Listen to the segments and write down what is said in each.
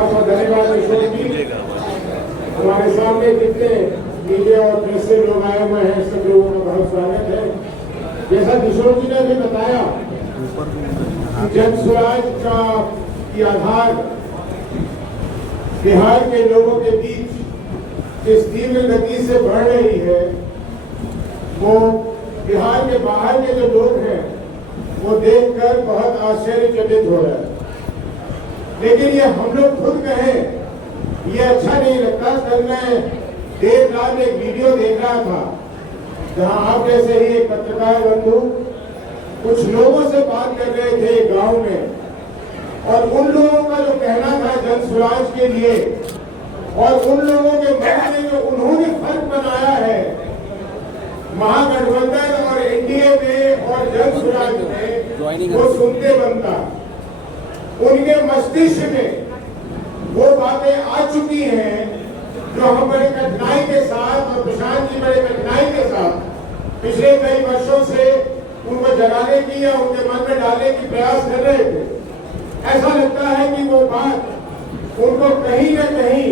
धन्यवाद किशोर जी। हमारे सामने जितने मीडिया और प्रेस से लोग आए हुए हैं, सब लोगों का बहुत स्वागत है। जैसा किशोर जी ने भी बताया, जन स्वराज का की आधार बिहार के लोगों के बीच जिस तीव्र गति से बढ़ रही है, वो बिहार के बाहर के जो लोग हैं वो देखकर बहुत आश्चर्यचकित हो रहा है। लेकिन ये हम लोग खुद कहें ये अच्छा नहीं लगता। कल मैं देर रात एक वीडियो देख रहा था जहां आप जैसे ही एक पत्रकार बंधु कुछ लोगों से बात कर रहे थे गांव में, और उन लोगों का जो कहना था जन स्वराज के लिए, और उन लोगों के मन में जो उन्होंने फर्क बनाया है महागठबंधन और एनडीए में और जन स्वराज में, वो सुनते बनता। उनके मस्तिष्क में वो बातें आ चुकी हैं जो हम बड़े कठिनाई के साथ, और प्रशांत जी बड़े कठिनाई के साथ पिछले कई वर्षों से उनको जगाने की या उनके मन में डालने की प्रयास कर रहे थे। ऐसा लगता है कि वो बात उनको कहीं न कहीं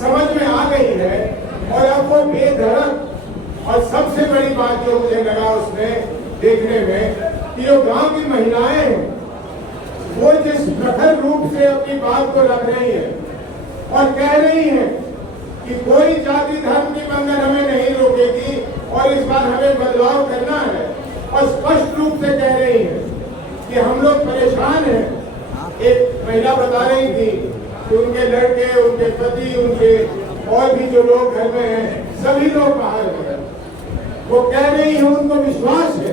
समझ में आ गई है, और अब वो बेधड़क। और सबसे बड़ी बात जो मुझे लगा उसमें देखने में कि जो गांव की महिलाएं हैं वो जिस प्रखर रूप से अपनी बात को रख रही है और कह रही है कि कोई जाति धर्म की मंगल हमें नहीं रोकेगी और इस बार हमें बदलाव करना है, और स्पष्ट रूप से कह रही है कि हम लोग परेशान हैं। एक महिला बता रही थी कि उनके लड़के, उनके पति, उनके और भी जो लोग घर में हैं, सभी लोग बाहर हैं। वो कह रही है, उनको विश्वास है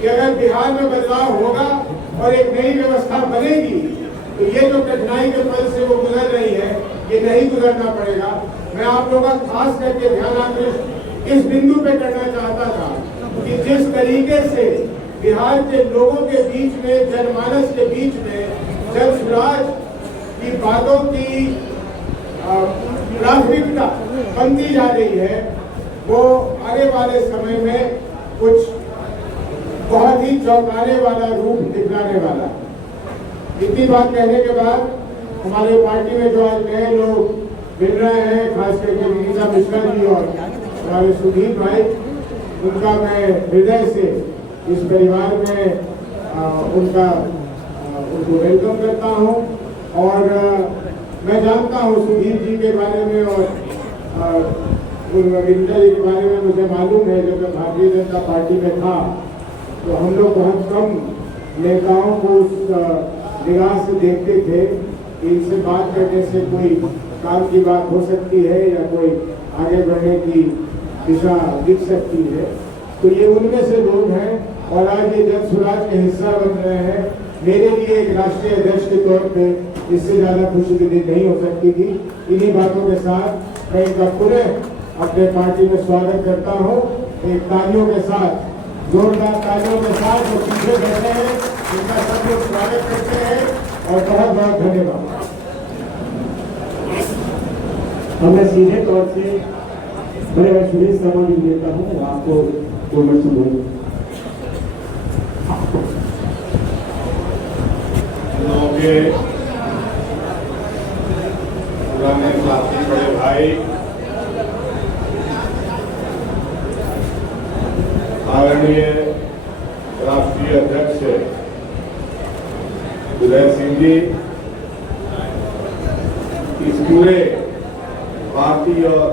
कि अगर बिहार में बदलाव होगा और एक नई व्यवस्था बनेगी तो ये जो कठिनाई के पल से वो गुजर रही है ये नहीं गुजरना पड़ेगा। मैं आप लोगों का खास करके ध्यान आकृष्ट इस बिंदु पे करना चाहता था कि जिस तरीके से बिहार के लोगों के बीच में, जनमानस के बीच में जन स्वराज की बातों की प्राथमिकता बनती जा रही है, वो आने वाले समय में कुछ बहुत ही चौंकाने वाला रूप दिखलाने वाला। इतनी बात कहने के बाद हमारे पार्टी में जो आज नए लोग मिल रहे हैं, खास करके विनीता मिश्रा जी और हमारे सुधीर भाई, उनका मैं हृदय से इस परिवार में उनको वेलकम करता हूं। और मैं जानता हूं सुधीर जी के बारे में और विनीता जी के बारे में मुझे मालूम है। जब मैं भारतीय जनता पार्टी में था तो हम लोग बहुत कम नेताओं को उस निगाह से देखते थे कि इनसे बात करने से कोई काम की बात हो सकती है या कोई आगे बढ़ने की दिशा दिख सकती है। तो ये उनमें से लोग हैं, और आज ये जन स्वराज के हिस्सा बन रहे हैं। मेरे लिए एक राष्ट्रीय अध्यक्ष के तौर पे इससे ज्यादा खुशी की दिन नहीं हो सकती थी। इन्हीं बातों के साथ मैं इनका पुनः अपने पार्टी में स्वागत करता हूँ। एक तालियों के साथ, जोरदार तालियों के साथ जो पीछे बैठे हैं इनका सब लोग स्वागत करते हैं, और बहुत बहुत धन्यवाद। मैं सीधे तौर से बड़े बड़े सुनील शर्मा जी देता हूँ, आपको 2 मिनट से बोलूँ। पुराने साथी, बड़े भाई, आदरणीय राष्ट्रीय अध्यक्ष उदय सिंह जी, इस पूरे पार्टी और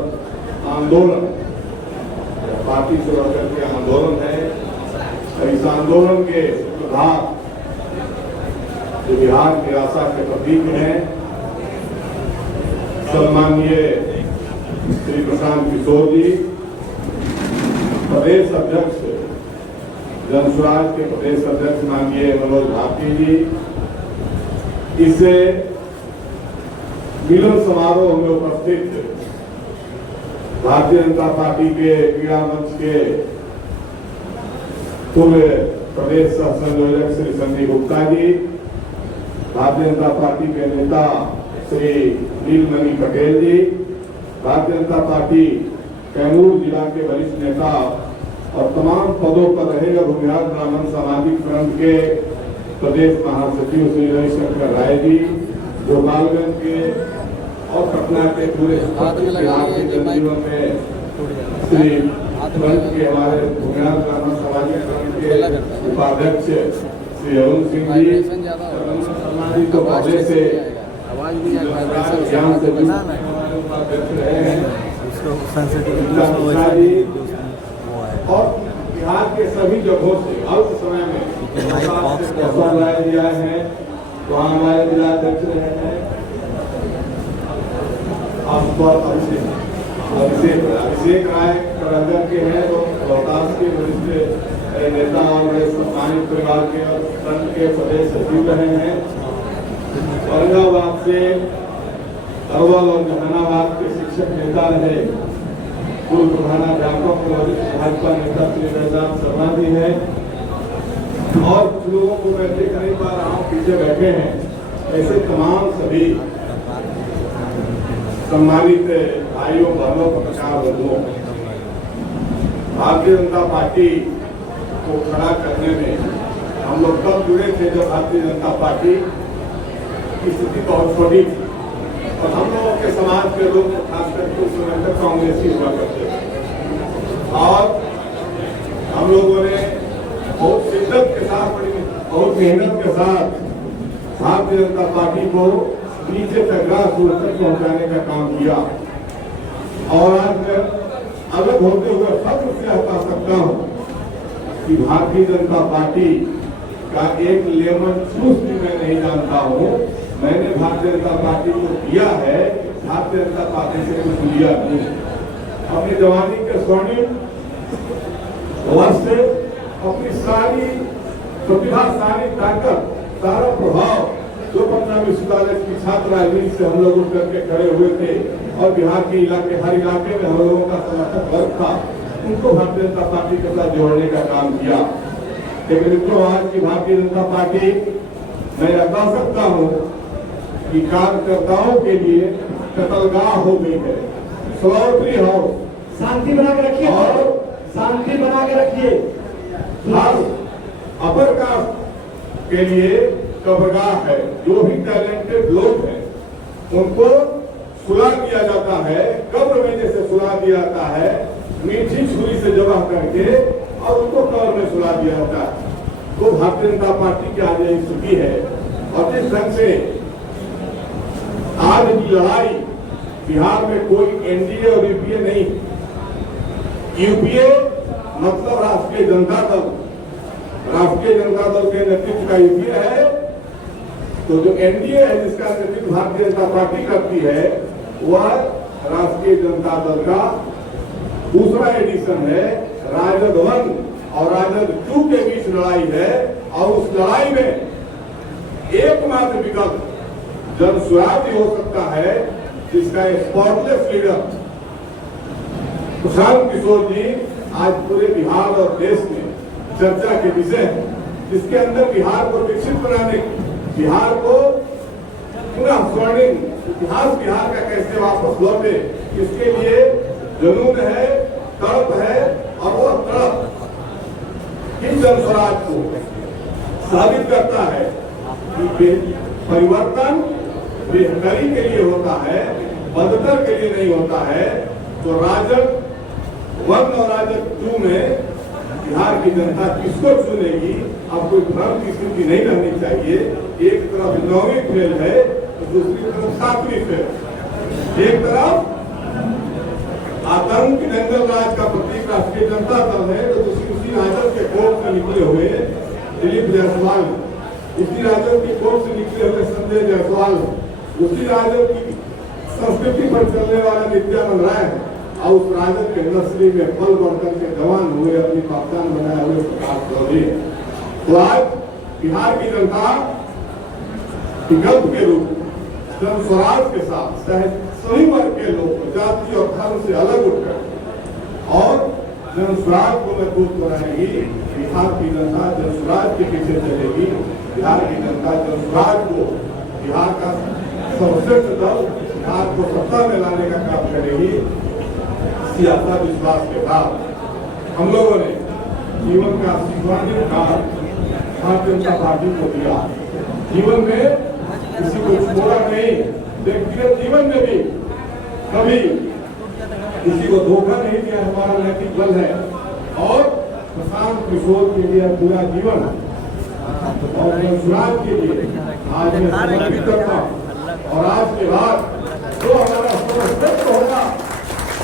आंदोलन, पार्टी से बढ़कर के आंदोलन है, इस आंदोलन के प्रभाव जो बिहार की आशा के प्रतीक हैं, सम्माननीय श्री प्रशांत किशोर जी, प्रदेश अध्यक्ष जन स्वराज के प्रदेश अध्यक्ष माननीय मनोज भारती जी, इससे मिलन समारोह में उपस्थित भारतीय जनता पार्टी के क्रीड़ा मंच के पूर्व प्रदेश सह संयोजक श्री संजय गुप्ता जी, भारतीय जनता पार्टी के नेता श्री नीलमणि पटेल जी, भारतीय जनता पार्टी कैमूर जिला के वरिष्ठ नेता और तमाम पदों पर रहे भूमिहार ब्राह्मण सामाजिक फ्रंट के प्रदेश महासचिव श्री रविशंकर राय जी, गोपालगंज के और पटना के पूरे बिहार के जनजीवन में श्री तुरंत के हमारे भूमिहार ब्राह्मण सामाजिक संघ के उपाध्यक्ष श्री अरुण सिंह जी शर्मा जी तो पहले से ज्ञान से उपाध्यक्ष रहे हैं और बिहार के सभी जगहों से अल्प समय में राय जी आए हैं, वहाँ हमारे जिलाध्यक्ष रहे हैं अभिषेक राय करंजन के हैं, वो रोहतास के वरिष्ठ नेता और सम्मानित परिवार के और संघ के प्रदेश सचिव रहे हैं। औरंगाबाद से अरवल और जहानाबाद के शिक्षक नेता रहे, पूर्व प्रधानाध्यापक वरिष्ठ भाजपा नेता श्री वेदांत शर्मा जी हैं और कुछ लोगों को मैं देख नहीं पा रहा हूँ, पीछे बैठे हैं। ऐसे तमाम सभी सम्मानित भाइयों बहनों पत्रकार बंधुओं, भारतीय जनता पार्टी को खड़ा करने में हम लोग तब जुड़े थे जब भारतीय जनता पार्टी की स्थिति बहुत छोटी थी और हम लोगों के समाज के लोग खासकर उस समय तक कांग्रेसी हुआ करते थे और हम लोगों ने बहुत शिद्दत के साथ, बहुत मेहनत के साथ भारतीय जनता पार्टी को नीचे तक ग्रासरूट तक पहुंचाने का काम किया और आज मैं अलग होते हुए फख्र से बता सकता हूं कि भारतीय जनता पार्टी का एक लेमन जूस भी मैं नहीं जानता हूं। मैंने भारतीय जनता पार्टी को दिया है, भारतीय जनता पार्टी से कुछ लिया नहीं। अपनी जवानी के स्वर्णिम वर्ष से अपनी सारी प्रतिभा, सारी ताकत, सारा प्रभाव जो पटना विश्वविद्यालय की छात्र राजनीति से हम लोग उठ करके खड़े हुए थे और बिहार के इलाके, हर इलाके में हम लोगों का समर्थक वर्ग था, उनको भारतीय जनता पार्टी के साथ जोड़ने का काम किया। लेकिन मित्रों, आज की भारतीय जनता पार्टी मैं यह कह सकता हूँ कि कार्यकर्ताओं के लिए कतलगाह हो गई है, स्लॉटरी हाउस। शांति बना के रखिए और शांति बना के रखिए। अपर कास्ट के लिए कब्रगाह है। जो भी टैलेंटेड लोग हैं उनको सुला दिया जाता है, कब्र में जैसे सुला दिया जाता है, मीठी छुरी से जबह करके और उनको कब्र में सुला दिया जाता है। तो भारतीय जनता पार्टी की आज यही स्थिति है और जिस ढंग से आज की लड़ाई बिहार में कोई एनडीए और यूपीए नहीं, यूपीए मतलब राष्ट्रीय जनता दल, राष्ट्रीय जनता दल के नेतृत्व का यूपीए है। तो जो एनडीए है जिसका नेतृत्व भारतीय जनता पार्टी करती है, वह राष्ट्रीय जनता दल का दूसरा एडिशन है। राजद 1 और राजद 2 के बीच लड़ाई है और उस लड़ाई में एकमात्र विकल्प जनसुराज हो सकता है, जिसका स्पॉटलेस लीडर प्रशांत किशोर जी आज पूरे बिहार और देश में चर्चा के विषय है, जिसके अंदर बिहार को विकसित बनाने, बिहार को पुनः स्वर्णिम इतिहास बिहार का कैसे वापस लौटे, इसके लिए जुनून है, तड़प है और वो तड़प इस जनस्वराज को साबित करता है कि परिवर्तन बेहतरी के लिए होता है, बदतर के लिए नहीं होता है। तो राजद 1 और राजद 2 में बिहार की जनता किसको चुनेगी, अब कोई भ्रम की स्थिति नहीं रहनी चाहिए। एक तरफ 9वीं फेल है तो दूसरी तरफ 7वीं फेल। एक तरफ आतंक दंगल राज का प्रतीक राष्ट्रीय जनता दल है तो दूसरी उसी राजद के कोर्ट से निकले हुए दिलीप जायसवाल, उसी राजद के कोर्ट से निकले हुए संजय जायसवाल, उसी राजद की संस्कृति पर चलने वाला नित्यानंद राय है और उस राजद के नस्ली में पल बढ़कर के जवान हुए अपनी पहचान बनाए हुए प्रकाश चौधरी। तो आज बिहार की जनता विकल्प के रूप जनस्वराज के साथ चाहे सभी वर्ग के लोग जाति और धर्म से अलग उठकर और जनस्वराज को मजबूत बनाएगी। बिहार की जनता जनस्वराज के पीछे चलेगी। बिहार की जनता जनस्वराज को, बिहार का सर्वश्रेष्ठ दल बिहार को सत्ता में लाने का काम करेगी। इसी आशा विश्वास के साथ हम लोगों ने जीवन का शिक्षांतिम काल भारतीय जनता पार्टी को दिया। जीवन में किसी को छोड़ा नहीं, व्यक्तिगत जीवन में भी कभी किसी को धोखा नहीं दिया, हमारा नैतिक बल है। और प्रशांत किशोर के लिए पूरा जीवन और सुराज के लिए आज मैं समर्पित करता हूँ। और आज के बाद जो हमारा समर्पित होगा,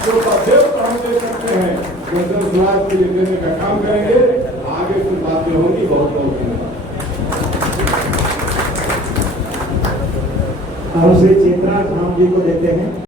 जो बाध्यता हम दे सकते हैं, वो सुराज के लिए देने का काम करेंगे। आगे की बातें होंगी। बहुत बहुत धन्यवाद। अब श्री चेतराज राम जी को देते हैं।